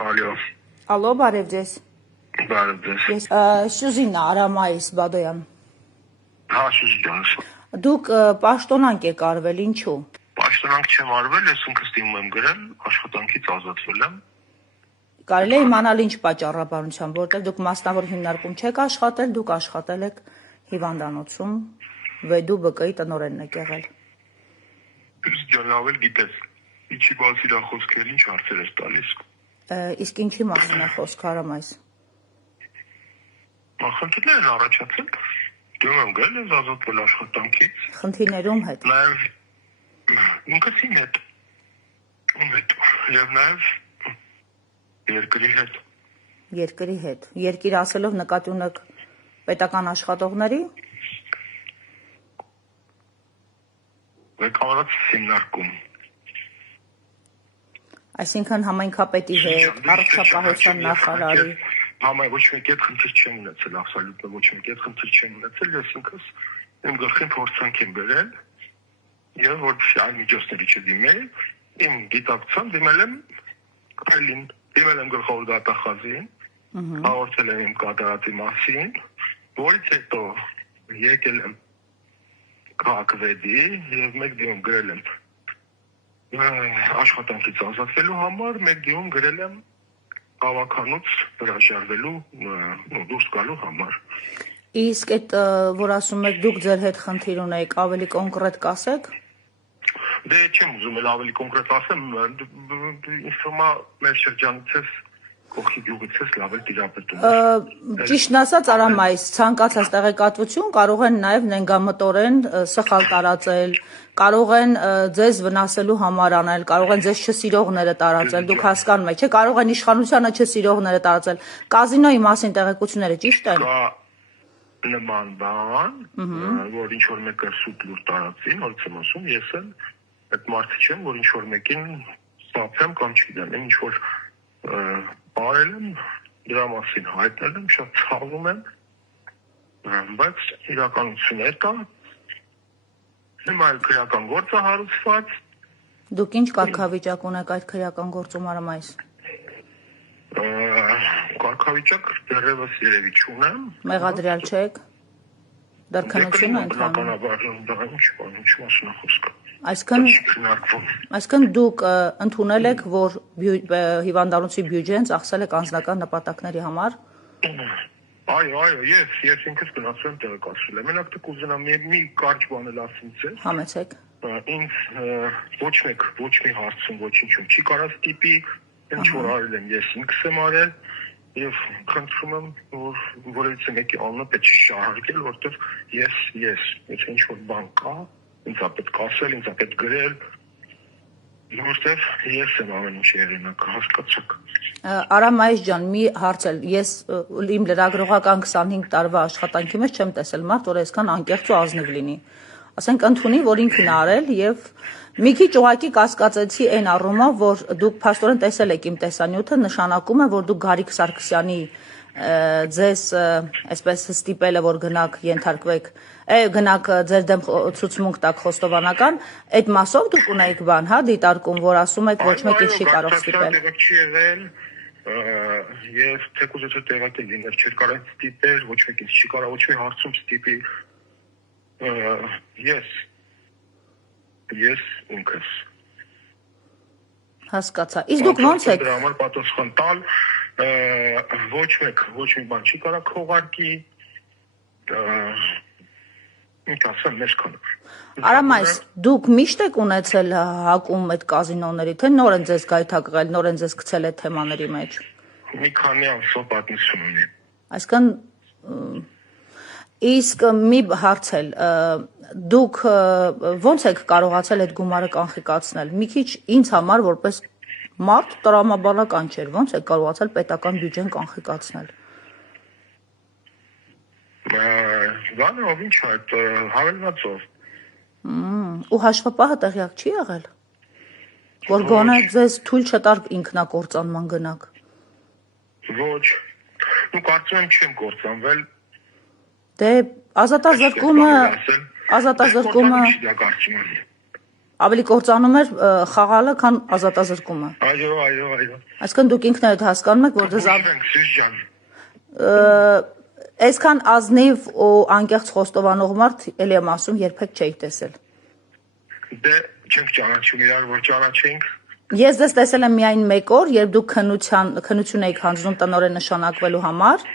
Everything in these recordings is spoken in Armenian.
Ալո։ Ալո, բարև ձեզ։ Բարև ձեզ։ Ես Սյուզինա Արամայիս Բադոյան։ Հա, Սյուզի ջան։ Դուք պաշտոնանկ եք արվել, ինչու։ Պաշտոնանկ չեմ արվել, ես ինքս դիմում եմ գրել, աշխատանքից ազատվել եմ։ Կարելի է իմանալ ինչ պատճառաբանությամբ, որտեղ դուք մասնավոր հիմնարկում չեք աշխատել, դուք աշխատել եք հիվանդանոցում, Վեդու ԲԿ-ի տնօրենն եք եղել։ Ես ջան, ավել գիտես, ինչի բացի դա խոսքեր ինչ հարցեր ես տալիս։ Իսկ ինչի մասին է խոսք Արամայիս։ Խնդիրներ են առաջացել։ Դիմում եմ գրել, ես ազատվել աշխատանքից։ Խնդիրներում հետ։ Նաև ինքսին հետ։ Եվ նաև երկրի հետ։ Երկրի հետ։ Երկիր ասելով նկատի ունեք պետական աշխատողների։ Ղեկավարած հիմնարկում։ Այսինքն համայնքապետի հետ, առողջապահության նախարարի։ Ոչ մեկ այդ խնդիր չեմ ունեցել, աբսոլյուտը ոչ մեկ այդ խնդիր չեմ ունեցել, ես ինքս իմ գլխին փորձանք եմ բերել եւ որպեսզի այլ միջոցների չդիմել, իմ դիտակցությամբ դիմել եմ այլին, դիմել եմ գլխավոր դատախազին, հաղորդել եմ իմ կատարածի մասին, որից հետո եկել եմ քաղաքվեդի եւ մեկ դիմում գրել եմ աշխատանքից ազատվելու համար, մեկ դիմում գրել եմ ավականուց հրաժարվելու, դուրս գալու համար։ Իսկ այդ որ ասում եք դուք ձեր հետ խնդիր ունեիք, ավելի կոնկրետ կասեք։ Դե չեմ ուզում ավելի կոնկրետ ասեմ, ինձ թվում է մեր շրջանից ես կողքի գյուղից ես լավ էլ տիրապետում։ Ճիշտն ասած Արամայիս ցանկացած տեղեկատվություն կարող են նաև նենգամտորեն սխալ տարածել, կարող են ձեզ վնասելու համար անել, կարող են ձեզ չսիրողները տարածել, դուք հասկանում եք, չէ՞, կարող են իշխանությանը չսիրողները տարածել։ Կազինոյի մասին տեղեկությունները ճիշտ են։ Կա նման բան, որ ինչ որ մեկը սուտ լուր տարածին, ոնց եմ ասում, ես էլ այդ մարդը չեմ, որ ինչ որ մեկին ստացեմ կամ չգիտեմ, ինչ որ բարել եմ, դրա մասին հայտնել եմ, շատ ցավում եմ, բայց իրականությունն է դա, հիմա այլ քրեական գործ է հարուցված։ Դուք ինչ կարգավիճակ ունեք այդ քրեական գործում Արամայիս։ Կարգավիճակ դեռևս երևի չունեմ։ Մեղադրյալ չեք։ Դեռ քննություն է ընթանում։ Բնականաբար դա ինչ մասն է խոսքը։ Այսինքն դուք ընդունել եք, որ հիվանդանոցի բյուջեն ծախսել եք անձնական նպատակների համար։ Այո, ես ինքս գնացել եմ տեղեկացրել եմ։ Մենակ դուք ուզենամ մի կարճ բան էլ ասեմ ձեզ։ Համեցեք։ Ինձ ոչ մի հարցում ոչինչում չի կարած տիպի, ինչ որ արել եմ, ես ինքս եմ արել եւ խնդրում եմ, որ որևիցե մեկի անունը պետք չի շահարկել, որովհետեւ ես ինչ որ բան կա, ինձ պետք է ասել, ինձ պետք գրել, որովհետեւ ես եմ ամեն ինչ եղանակը, հասկացաք։ Արամայիս ջան, մի հարց էլ, ես իմ լրագրողական 25 տարվա աշխատանքի մեջ չեմ տեսել մարդ, որ այսքան անկեղծ ու ազնիվ լինի։ Ասենք ընդունի, որ ինքն արել եւ մի քիչ ուղակի կասկածեցի այն առումով, որ դուք փաստորեն տեսել եք իմ տեսանյութը, նշանակում է, որ դուք Գարիկ Սարգսյանի ձեզ այսպես ստիպել է, որ գնաք ենթարկվեք, գնաք ձեր դեմ ցուցմունք տակ խոստովանական, այդ մասով դուք ունեիք բան, հա, դիտարկում, որ ասում եք ոչ մեկին չի կարող ստիպել։ Չի եղել, եւ թեկուզ եթե տեղակայ լիներ, չէր կարող ստիպել, ոչ մեկին չի կարող ոչ մի հարցում ստիպի։ Ես ինքս հասկացա։ Իսկ դուք ո՞նց եք դրա համար պատասխան տալ, ոչ մի բան չի կարող քողարկի, ասեմ մեզ կան։ Արամայիս, դուք միշտ եք ունեցել հակում այդ կազինոների, թե նոր են ձեզ գայթակղել, նոր են ձեզ գցել այդ թեմաների մեջ։ Մի քանի ամսով պատմություն ունի։ Այսինքն իսկ մի հարց էլ, դուք ո՞նց եք կարողացել այդ գումարը կանխիկացնել։ Մի քիչ ինձ համար որպես մարդ տրամաբանական չէր, ո՞նց եք կարողացել պետական բյուջեն կանխիկացնել։ Բանով ինչ այդ հավելվածով։ Ու հաշվապահը տեղյակ չի եղել, որ գոնե ձեզ թույլ չտար ինքնակործանման գնաք։ Ոչ, ու կարծում եմ չեմ կործանվել։ Դե ազատազրկումը ավելի կործանում էր խաղալը, քան ազատազրկումը։ Այո։ Այսինքն դուք ինքներդ հասկանում եք, որ այսքան ազնիվ ու անկեղծ խոստովանող մարդ էլի եմ ասում երբեք չէի տեսել։ Դե չենք ճանաչում իրար, որ ճանաչենք։ Ես դες տեսել եմ միայն մեկ օր, երբ դուք քննություն եք հանձնում տնօրեն նշանակվելու համար,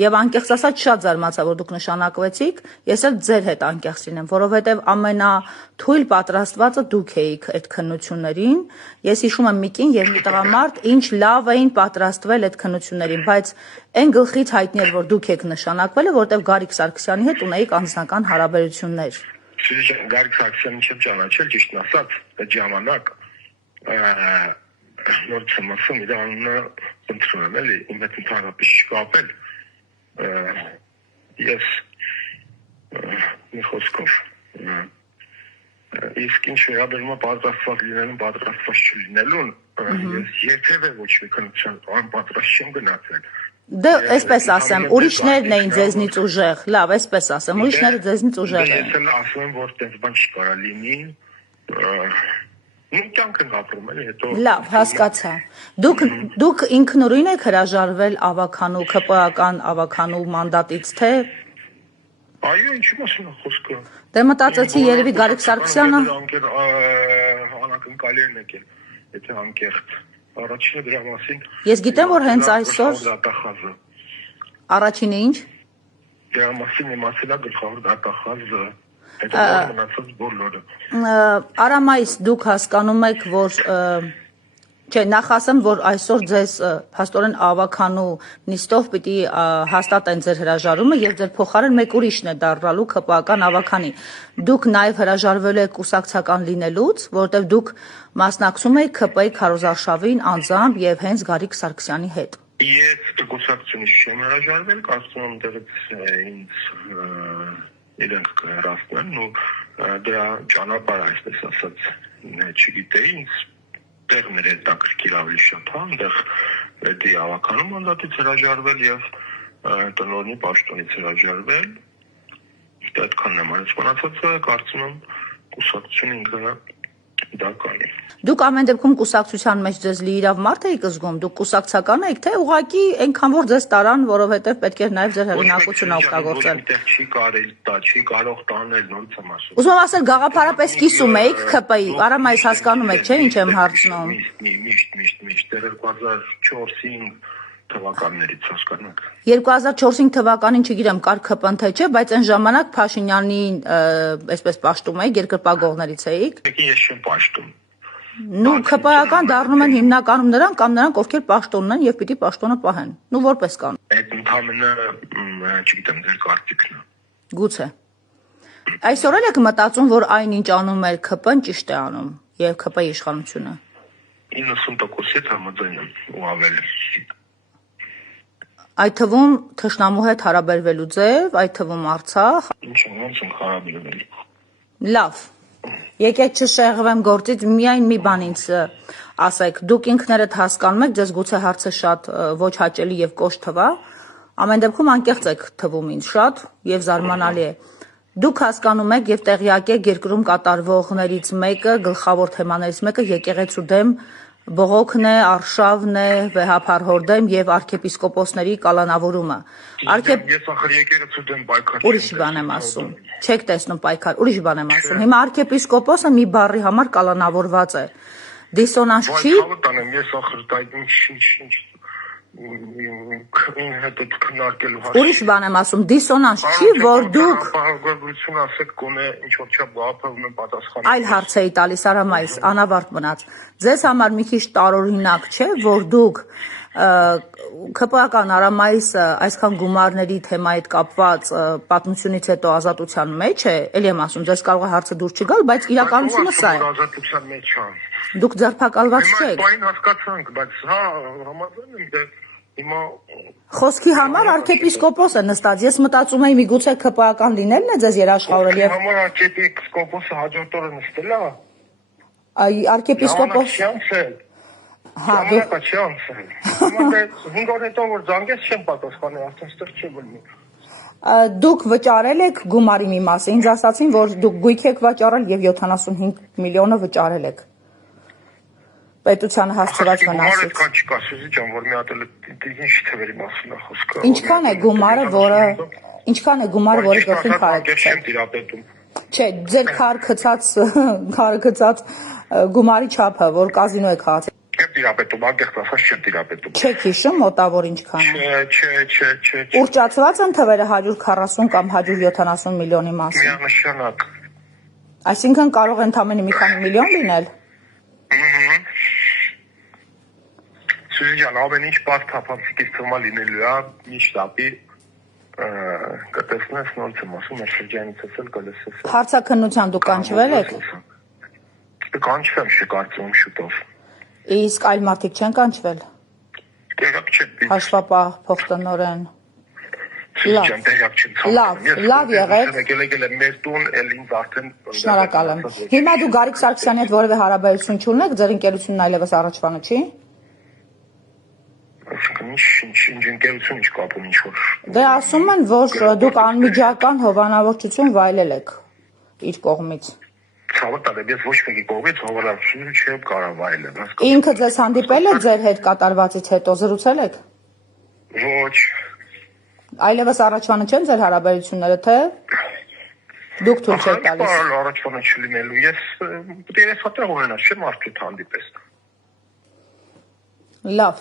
եւ անկեղծ ասած շատ զարմացա, որ դուք նշանակվեցիք, ես էլ ձեր հետ անկեղծ լինեմ, որովհետեւ ամենաթույլ պատրաստվածը դուք էիք այդ քննություններին։ Ես հիշում եմ Միկին եւ մի տղամարդ ինչ լավ էին պատրաստվել այդ քննություններին, բայց այն գլխից հայտնի էր, որ դուք եք նշանակվել, որովհետեւ Գարիկ Սարգսյանի հետ ունեիք անձնական հարաբերություններ։ Գարիկ Սարգսյանը չեմ ճանաչել, ճիշտն ասած, այդ ժամանակ նոր ծմասում իր անունը ընտրում եմ, էլի, իմ հետ ընդհանրապես չկապել, ես մի խոսքով, իսկ ինչ վերաբերում է պատրաստված լինելուն, պատրաստված չլինելուն, ես երբևէ ոչ մի քննության անպատրաստ չեմ գնացել։ Դե, այսպես ասեմ, ուրիշներն էին ձեզնից ուժեղ, լավ, այսպես ասեմ, ուրիշները ձեզնից ուժեղ էին։ Ես էլ ասում եմ, որ տենց բան չկարա լինի, կյանք են ապրում էլի, հետո։ Լավ, հասկացա։ Դուք ինքնուրույն եք հրաժարվել ավականու, ԿՊԱ-ական ավականու մանդատից, թե։ Այո, ինչի մասին է խոսքը։ Դե մտածեցի երևի Գարիկ Սարգսյանը անակնկալի են եկել, եթե անկեղծ։ Առաջինը դրա մասին։ Ես գիտեմ, որ հենց այսօր առաջինը ինչ։ Դրա մասին իմացել է գլխավոր դատախազը։ Արամայիս դուք հասկանում եք, որ չէ, նախ ասեմ, որ այսօր ձեզ փաստորեն ավականու նիստով պիտի հաստատեն ձեր հրաժարումը եւ ձեր փոխարեն մեկ ուրիշն է դառնալու ԿՊԱ-ական ավականի։ Դուք նաեւ հրաժարվել եք կուսակցական լինելուց, որովհետեւ դուք մասնակցում եք ԿՊ-ի քարոզարշավին անձամբ եւ հենց Գարիկ Սարգսյանի հետ։ Ես կուսակցությունից չեմ հրաժարվել, կարծում եմ դեռ ինձ իրենք կհեռացնեն ու դրա ճանապարհը, այսպես ասած, չգիտեի, ինձ տեղն էր հետաքրքիր ավելի շատ, այնտեղ դի ավականու մանդատից հրաժարվել եւ տնօրենի պաշտոնից հրաժարվել, այդքանն եմ արել, մնացածը կարծում եմ կուսակցությունը ինքը դա կանի։ Դուք ամեն դեպքում կուսակցության մեջ ձեզ լիիրավ մարդ եք զգում, դուք կուսակցական եք, թե ուղղակի այնքան որ ձեզ տարան, որովհետև պետք էր նաև ձեր հեղինակությունը օգտագործել։ Չի կարել տա, չի կարող տանել, նորից եմ ասում։ Ուզում եմ ասել, գաղափարապես կիսում եք ԿՊ-ի, Արամայիս հասկանում եք, չէ՞, ինչ եմ հարցնում։ Միշտ 2004-5 թվականներից հասկանանք։ 2004-5 թվականին չգիտեմ կար ԿՊ-ն թե չէ, բայց այն ժամանակ Փաշինյանին այսպես պաշտում էիք, երկրպագողներից էիք։ Ես չեմ պաշտում։ Նու ԿՊԱ-ական դառնում են հիմնականում նրանք կամ նրանք ովքեր պաշտոնն են եւ պիտի պաշտոնը պահեն։ Նու որպես կան։ Այդ ընդհանրը չգիտեմ ձեր կարծիքն է։ Գուցե։ Այսօր էլ եք մտածում, որ այն ինչ անում է ԿՊ-ն ճիշտ է անում եւ ԿՊ-ի իշխանությունը։ 90%-ից համաձայն եմ ու ավելի։ Այդ թվում թշնամու հետ հարաբերվելու ձև, այդ թվում Արցախ։ Ինչ ոնց են հարաբերվել։ Լավ։ Եկեք չշեղվեմ գործից, միայն մի բան ինձ ասեք, դուք ինքներդ հասկանում եք, ձեզ գուցե հարցը շատ ոչ հաճելի եւ կոշտ թվա, ամեն դեպքում անկեղծ եք թվում ինձ շատ եւ զարմանալի է։ Դուք հասկանում եք եւ տեղյակ եք երկրում կատարվողներից մեկը, գլխավոր թեմաներից մեկը եկեղեցու դեմ բողոքն է, արշավն է, վեհափառ դեմ եւ arczepiskoposների կալանավորումը։ Ես ախր եկեղեցու դեմ պայքար։ Ուրիշ բան եմ ասում։ Չեք տեսնում պայքար, ուրիշ բան եմ ասում։ Հիմա arczepiskopos-ը մի բառի համար կալանավորված է։ Դիսոնանս չի։ Ես ախր դա ինչ հետո քննարկելու հաս։ Ուրիշ բան եմ ասում, դիսոնանս չի, որ դուք Բարոյություն ասեք գոնե ինչ որ չափ գաղափարում են պատասխանում։ Այլ հարց էի տալիս Արամայիս, անավարտ մնաց։ Ձեզ համար մի քիչ տարօրինակ չէ, որ դուք ԿՊԱ-ական Արամայիսը այսքան գումարների թեմայի հետ կապված պատմությունից հետո ազատության մեջ է, էլի եմ ասում, ձեզ կարող է հարցը դուր չգալ, բայց իրականությունը սա է։ Ազատության մեջ է։ Դուք ձերբակալված չեք։ Բայն հասկացանք, բայց հա, համաձայն եմ դե հիմա Խոսքի համար arczepiskopos է նստած։ Ես մտածում եի միգուցե ԿՊԱ-ական լինելն է ձեզ երաշխավորել եւ համար arczepiskopos-ը հաջորդ օրը նստել է։ Arczepiskopos Հա, դուք չանցել։ Հիմա դե 5 օր հետո որ զանգես չեմ պատասխանել, արդեն ստեղ չի բնի։ Դուք վճարել եք գումարի մի մասը, ինձ ասացին, որ դուք գույք եք վճարել եւ 75 միլիոնը վճարել եք։ Պետությանը հասցված վնասից։ Գումարը կան չկա, Սուզի ջան, որ մի հատ էլ ինչ թվերի մասին է խոսքը։ Ինչքան է գումարը, որը որի գլխին քարեցել։ Չէ, ձեր քարքցած գումարի չափը, որ կազինո եք խաղացել։ Չեմ տիրապետում, անկեղծ ասած չեմ տիրապետում։ Չեք հիշում մոտավոր ինչքան է։ Չէ։ Ուռճացված են թվերը 140 կամ 170 միլիոնի մասին։ Միանշանակ։ Այսինքն կարող են ընդամենը մի քանի միլիոն լինել։ Սուզի ջան, ամեն ինչ բաց թափանցիկից թվում է լինելու է, մի շտապի կտեսնես նորից եմ ասում, մեր շրջանից էլ կլսես։ Հարցաքննության դուք կանչվել եք։ Կանչվեմ շկարծում շուտով։ Իսկ այլ մարդիկ չեն կանչվել։ Տեղակ չեմ։ Հաշվապահ, փոխտնօրեն։ Լավ եղեք։ Եկել եմ մեր տուն, էլ ինձ արդեն Շնորհակալ եմ։ Հիմա դու Գարիկ Սարգսյանի հետ որևէ հարաբերություն չունեք, ձեր ընկերությունն այլևս առաջվանը չի։ Ինչ ընկերություն ինչ կապում ինչ որ։ Դե ասում են, որ դուք անմիջական հովանավորչություն վայելել եք իր կողմից։ Ցավը տալեմ, ես ոչ մեկի կողմից հովանավորչություն չեմ կարող վայելել։ Ինքը ձեզ հանդիպել է ձեր հետ կատարվածից հետո զրուցել եք։ Ոչ։ Այլևս առաջվանը չեն ձեր հարաբերությունները, թե դուք թույլ չեք տալիս։ Առաջվանը չլինելու, ես երես հատեղ ունենաս չեմ արդյոք հանդիպես։ Լավ։